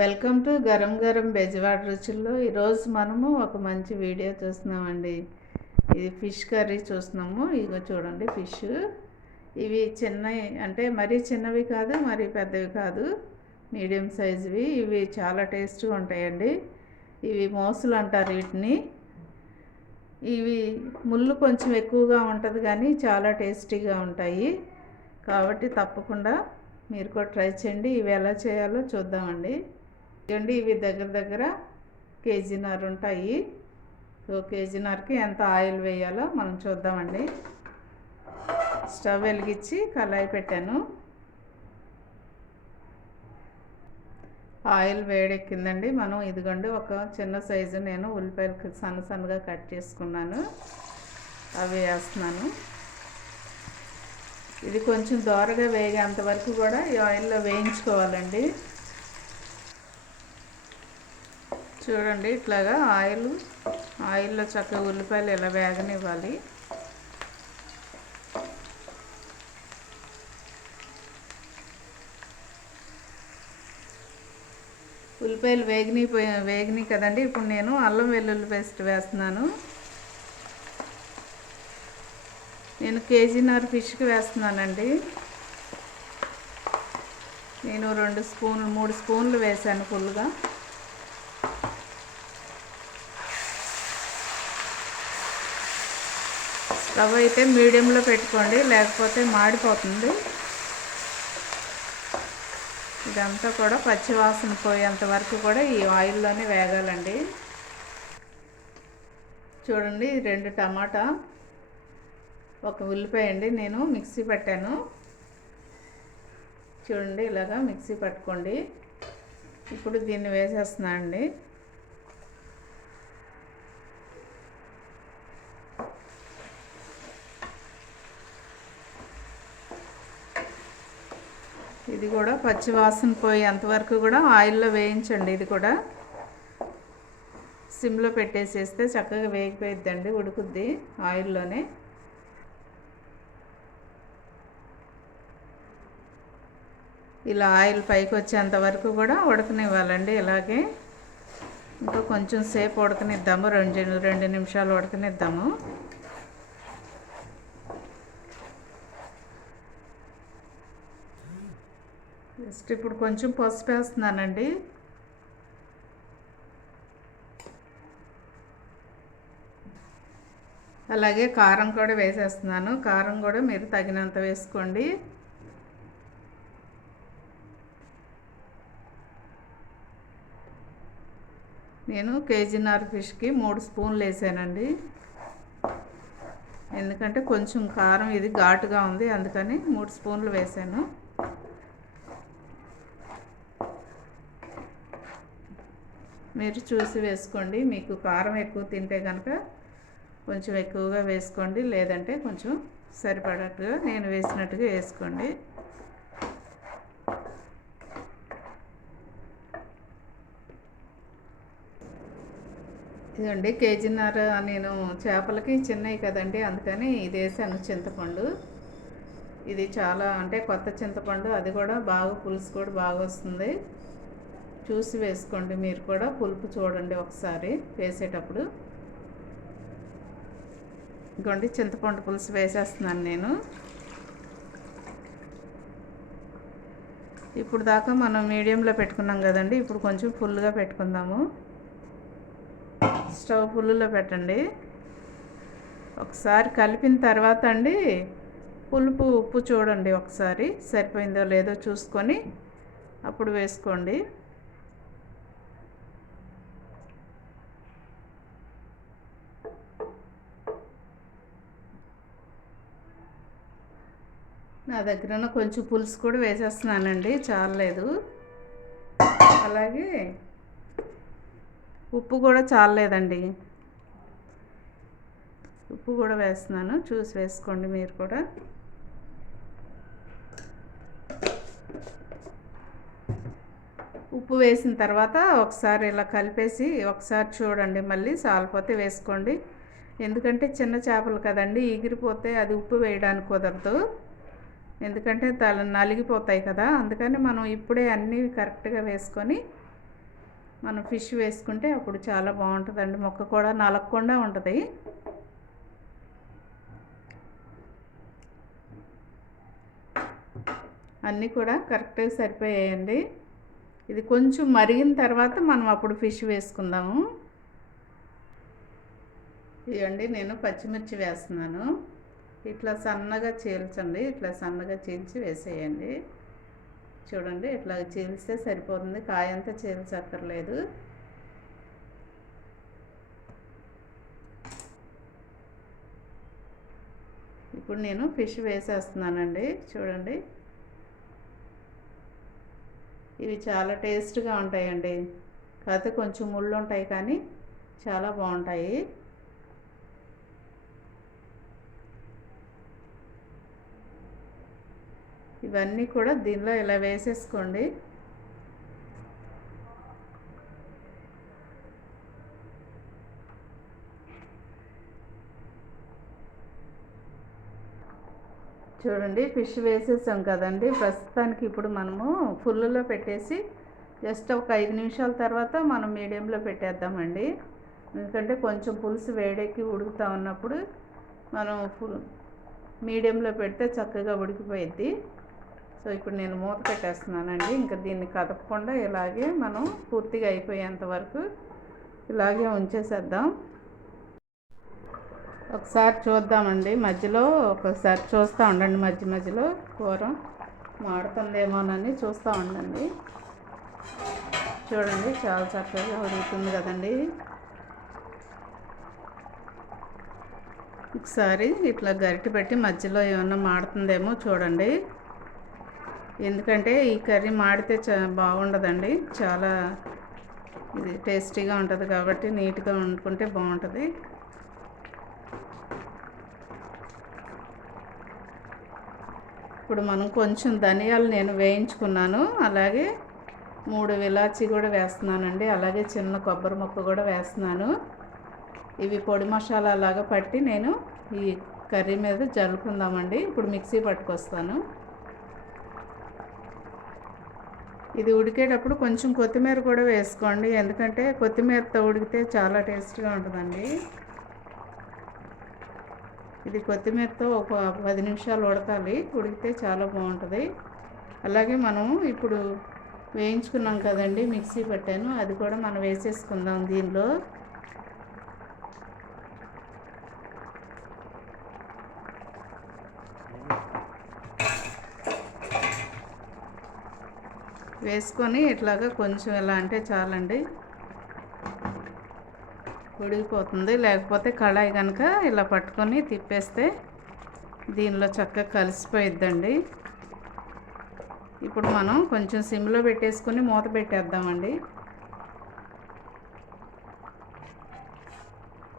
Welcome to గరం గరం బెజవాడ రుచుల్లో. ఈరోజు మనము ఒక మంచి వీడియో చూస్తున్నామండి. ఇది ఫిష్ కర్రీ చూస్తున్నాము. ఇగో చూడండి ఫిష్. ఇవి చిన్నవి, అంటే మరీ చిన్నవి కాదు, మరీ పెద్దవి కాదు, మీడియం సైజువి. ఇవి చాలా టేస్ట్గా ఉంటాయండి. ఇవి మోసులు అంటారు వీటిని. ఇవి ముళ్ళు కొంచెం ఎక్కువగా ఉంటుంది కానీ చాలా టేస్టీగా ఉంటాయి. కాబట్టి తప్పకుండా మీరు కూడా ట్రై చేయండి. ఇవి ఎలా చేయాలో చూద్దామండి. ఇవ్వండి, ఇవి దగ్గర దగ్గర కేజీన్నర ఉంటాయి. సో కేజీన్నరకి ఎంత ఆయిల్ వేయాలో మనం చూద్దామండి. స్టవ్ వెలిగించి కళాయి పెట్టాను. ఆయిల్ వేడెక్కిందండి. మనం ఇదిగోండి ఒక చిన్న సైజు నేను ఉల్లిపాయలు సన్నగా కట్ చేసుకున్నాను, అవి వేస్తున్నాను. ఇది కొంచెం దోరగా వేగేంత వరకు కూడా ఈ ఆయిల్లో వేయించుకోవాలండి. చూడండి, ఇట్లాగా ఆయిల్లో చక్కగా ఉల్లిపాయలు ఇలా వేగనివ్వాలి. ఉల్లిపాయలు వేగినాయి కదండి. ఇప్పుడు నేను అల్లం వెల్లుల్లి పేస్ట్ వేస్తున్నాను. నేను కేజీన్నర ఫిష్కి వేస్తున్నానండి. నేను 3 స్పూన్లు వేసాను ఫుల్గా. స్టవ్ అయితే మీడియంలో పెట్టుకోండి, లేకపోతే మాడిపోతుంది. ఇదంతా కూడా పచ్చివాసన పోయేంత వరకు కూడా ఈ ఆయిల్లోనే వేగాలండి. చూడండి, 2 టమాటా, 1 ఉల్లిపాయ అండి నేను మిక్సీ పెట్టాను. చూడండి, ఇలాగా మిక్సీ పట్టుకోండి. ఇప్పుడు దీన్ని వేసేస్తున్నా అండి. ఇది కూడా పచ్చి వాసన పోయేంతవరకు కూడా ఆయిల్లో వేయించండి. ఇది కూడా సిమ్లో పెట్టేసేస్తే చక్కగా వేగిపోయిద్దండి, ఉడుకుద్ది ఆయిల్లోనే. ఇలా ఆయిల్ పైకి వచ్చేంత వరకు కూడా ఉడకనివ్వాలండి. ఇలాగే ఇంకా కొంచెం సేపు ఉడకనిద్దాము, 2 నిమిషాలు ఉడకనిద్దాము. జస్ట్ ఇప్పుడు కొంచెం పసుపు వేస్తున్నానండి. అలాగే కారం కూడా వేసేస్తున్నాను. కారం కూడా మీరు తగినంత వేసుకోండి. నేను కేజీన్నర ఫిష్కి 3 స్పూన్లు వేసానండి. ఎందుకంటే కొంచెం కారం ఇది ఘాటుగా ఉంది, అందుకని 3 స్పూన్లు వేసాను. మీరు చూసి వేసుకోండి. మీకు కారం ఎక్కువ తింటే కనుక కొంచెం ఎక్కువగా వేసుకోండి, లేదంటే కొంచెం సరిపడట్టుగా నేను వేసినట్టుగా వేసుకోండి. ఇదండి కేజీన్నర. నేను చేపలకి చిన్నవి కదండి, అందుకని ఇది వేసాను చింతపండు. ఇది చాలా అంటే కొత్త చింతపండు, అది కూడా బాగా పులుసు కూడా బాగా వస్తుంది. చూసి వేసుకోండి. మీరు కూడా పులుపు చూడండి ఒకసారి వేసేటప్పుడు. ఇంకోండి, చింతపండు పులుసు వేసేస్తున్నాను నేను. ఇప్పుడు దాకా మనం మీడియంలో పెట్టుకున్నాం కదండి, ఇప్పుడు కొంచెం ఫుల్గా పెట్టుకుందాము. స్టవ్ ఫుల్లో పెట్టండి. ఒకసారి కలిపిన తర్వాత అండి ఉప్పు చూడండి, ఒకసారి సరిపోయిందో లేదో చూసుకొని అప్పుడు వేసుకోండి. నా దగ్గర కొంచెం పులుసు కూడా వేసేస్తున్నానండి, చాలలేదు. అలాగే ఉప్పు కూడా చాలలేదండి, ఉప్పు కూడా వేస్తున్నాను. చూసి వేసుకోండి మీరు కూడా. ఉప్పు వేసిన తర్వాత ఒకసారి ఇలా కలిపేసి ఒకసారి చూడండి, మళ్ళీ సాలిపోతే వేసుకోండి. ఎందుకంటే చిన్న చేపలు కదండి, ఎగిరిపోతే అది ఉప్పు వేయడానికి కుదరదు. ఎందుకంటే నలిగిపోతాయి కదా, అందుకని మనం ఇప్పుడే అన్నీ కరెక్ట్గా వేసుకొని మనం ఫిష్ వేసుకుంటే అప్పుడు చాలా బాగుంటుందండి. ముక్క కూడా నలగకుండా ఉంటుంది. అన్నీ కూడా కరెక్ట్గా సరిపోయాయండి. ఇది కొంచెం మరిగిన తర్వాత మనం అప్పుడు ఫిష్ వేసుకుందాము. ఇవ్వండి, నేను పచ్చిమిర్చి వేస్తున్నాను. ఇట్లా సన్నగా చీల్చండి. ఇట్లా సన్నగా చీల్చి వేసేయండి. చూడండి, ఇట్లా చీల్స్తే సరిపోతుంది. కాయ అంతా చీల్చక్కర్లేదు. ఇప్పుడు నేను ఫిష్ వేసేస్తున్నానండి. చూడండి, ఇవి చాలా టేస్ట్గా ఉంటాయండి. కాకపోతే కొంచెం ముళ్ళు ఉంటాయి, కానీ చాలా బాగుంటాయి. ఇవన్నీ కూడా దీనిలో ఇలా వేసేసుకోండి. చూడండి, ఫిష్ వేసేసాం కదండి. ప్రస్తుతానికి ఇప్పుడు మనము ఫుల్లులో పెట్టేసి జస్ట్ ఒక 5 నిమిషాల తర్వాత మనం మీడియంలో పెట్టేద్దామండి. ఎందుకంటే కొంచెం పులుసు వేడెక్కి ఉడుకుతూ ఉన్నప్పుడు మనం మీడియంలో పెడితే చక్కగా ఉడికిపోయిద్ది. సో ఇప్పుడు నేను మూత పెట్టేస్తున్నానండి. ఇంకా దీన్ని కదపకుండా ఇలాగే మనం పూర్తిగా అయిపోయేంత వరకు ఇలాగే ఉంచేసేద్దాం. ఒకసారి చూద్దామండి, మధ్యలో ఒకసారి చూస్తూ ఉండండి. మధ్య మధ్యలో కూర మాడుతుందేమోనని చూస్తూ ఉండండి. చూడండి, చాలా చక్కగా ఉడుకుతుంది కదండి. ఒకసారి ఇట్లా గరిటె పెట్టి మధ్యలో ఏమన్నా మాడుతుందేమో చూడండి. ఎందుకంటే ఈ కర్రీ మాడితే బాగుండదండి. చాలా ఇది టేస్టీగా ఉంటుంది కాబట్టి నీట్గా వండుకుంటే బాగుంటుంది. ఇప్పుడు మనం కొంచెం ధనియాలు నేను వేయించుకున్నాను. అలాగే 3 ఇలాచీ కూడా వేస్తున్నానండి. అలాగే చిన్న కొబ్బరి ముక్క కూడా వేస్తున్నాను. ఇవి పొడి మసాలా లాగా పట్టి నేను ఈ కర్రీ మీద జల్లుకుందామండి. ఇప్పుడు మిక్సీ పట్టుకొస్తాను. ఇది ఉడికేటప్పుడు కొంచెం కొత్తిమీర కూడా వేసుకోండి. ఎందుకంటే కొత్తిమీరతో ఉడికితే చాలా టేస్ట్గా ఉంటుందండి. ఇది కొత్తిమీరతో ఒక 10 నిమిషాలు ఉడకాలి. ఉడికితే చాలా బాగుంటుంది. అలాగే మనం ఇప్పుడు వేయించుకున్నాం కదండి, మిక్సీ పట్టాను, అది కూడా మనం వేసేసుకుందాం దీనిలో. వేసుకొని ఇట్లాగా కొంచెం ఎలా అంటే చాలండి, ఉడికిపోతుంది. లేకపోతే కళాయి కనుక ఇలా పట్టుకొని తిప్పేస్తే దీనిలో చక్కగా కలిసిపోయిద్దండి. ఇప్పుడు మనం కొంచెం సిమ్లో పెట్టేసుకొని మూత పెట్టేద్దామండి.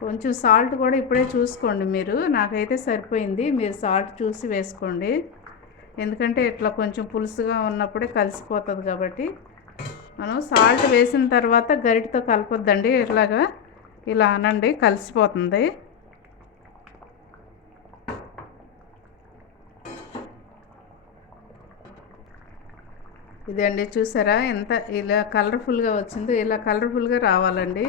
కొంచెం సాల్ట్ కూడా ఇప్పుడే చూసుకోండి మీరు. నాకైతే సరిపోయింది, మీరు సాల్ట్ చూసి వేసుకోండి. ఎందుకంటే ఇట్లా కొంచెం పులుసుగా ఉన్నప్పుడే కలిసిపోతుంది కాబట్టి. మనం సాల్ట్ వేసిన తర్వాత గరిటతో కలపొద్దండి. ఇట్లాగా ఇలా అనండి, కలిసిపోతుంది. ఇదండి, చూసారా ఎంత ఇలా కలర్ఫుల్గా వచ్చిందో. ఇలా కలర్ఫుల్గా రావాలండి.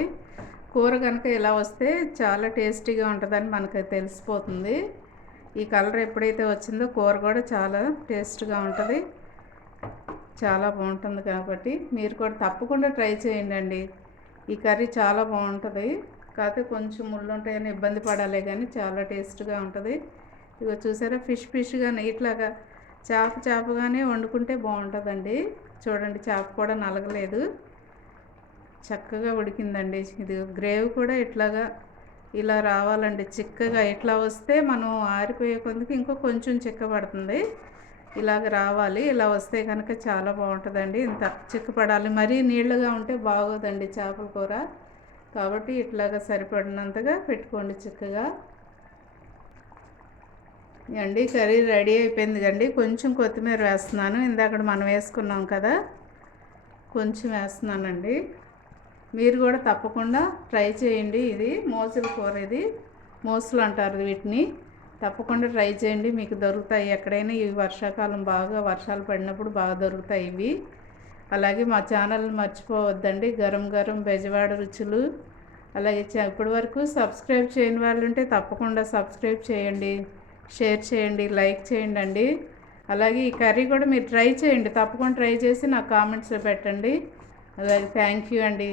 కూర కనుక ఇలా వస్తే చాలా టేస్టీగా ఉంటుందని మనకు తెలిసిపోతుంది. ఈ కలర్ ఎప్పుడైతే వచ్చిందో కూర కూడా చాలా టేస్ట్గా ఉంటుంది, చాలా బాగుంటుంది. కాబట్టి మీరు కూడా తప్పకుండా ట్రై చేయండి. ఈ కర్రీ చాలా బాగుంటుంది. కాకపోతే కొంచెం ముళ్ళు ఉంటాయని ఇబ్బంది పడాలి, కానీ చాలా టేస్ట్గా ఉంటుంది. ఇగో చూసారా, ఫిష్గానే ఇట్లాగా చేపగానే వండుకుంటే బాగుంటుందండి. చూడండి, చేప కూడా నలగలేదు, చక్కగా ఉడికిందండి. ఇది గ్రేవీ కూడా ఇట్లాగా ఇలా రావాలండి, చిక్కగా. ఇట్లా వస్తే మనం ఆరిపోయే కొందుకు ఇంకో కొంచెం చిక్కబడుతుంది. ఇలాగ రావాలి. ఇలా వస్తే కనుక చాలా బాగుంటుందండి. ఇంత చిక్కపడాలి, మరీ నీళ్ళగా ఉంటే బాగోదండి చేపల కూర. కాబట్టి ఇట్లాగా సరిపడినంతగా పెట్టుకోండి చిక్కగా. అండి, కర్రీ రెడీ అయిపోయింది కండి. కొంచెం కొత్తిమీర వేస్తున్నాను. ఇందాక మనం వేసుకున్నాం కదా, కొంచెం వేస్తున్నానండి. మీరు కూడా తప్పకుండా ట్రై చేయండి. ఇది మోసుల కూర, ఇది మోసులు అంటారు వీటిని. తప్పకుండా ట్రై చేయండి, మీకు దొరుకుతాయి ఎక్కడైనా. ఇవి వర్షాకాలం బాగా వర్షాలు పడినప్పుడు బాగా దొరుకుతాయి ఇవి. అలాగే మా ఛానల్ మర్చిపోవద్దండి, గరం గరం బెజవాడ రుచులు. అలాగే ఇప్పటి వరకు సబ్స్క్రైబ్ చేయని వాళ్ళు ఉంటే తప్పకుండా సబ్స్క్రైబ్ చేయండి, షేర్ చేయండి, లైక్ చేయండి అండి. అలాగే ఈ కర్రీ కూడా మీరు ట్రై చేయండి, తప్పకుండా ట్రై చేసి నాకు కామెంట్స్లో పెట్టండి. అలాగే థ్యాంక్ యూ అండి.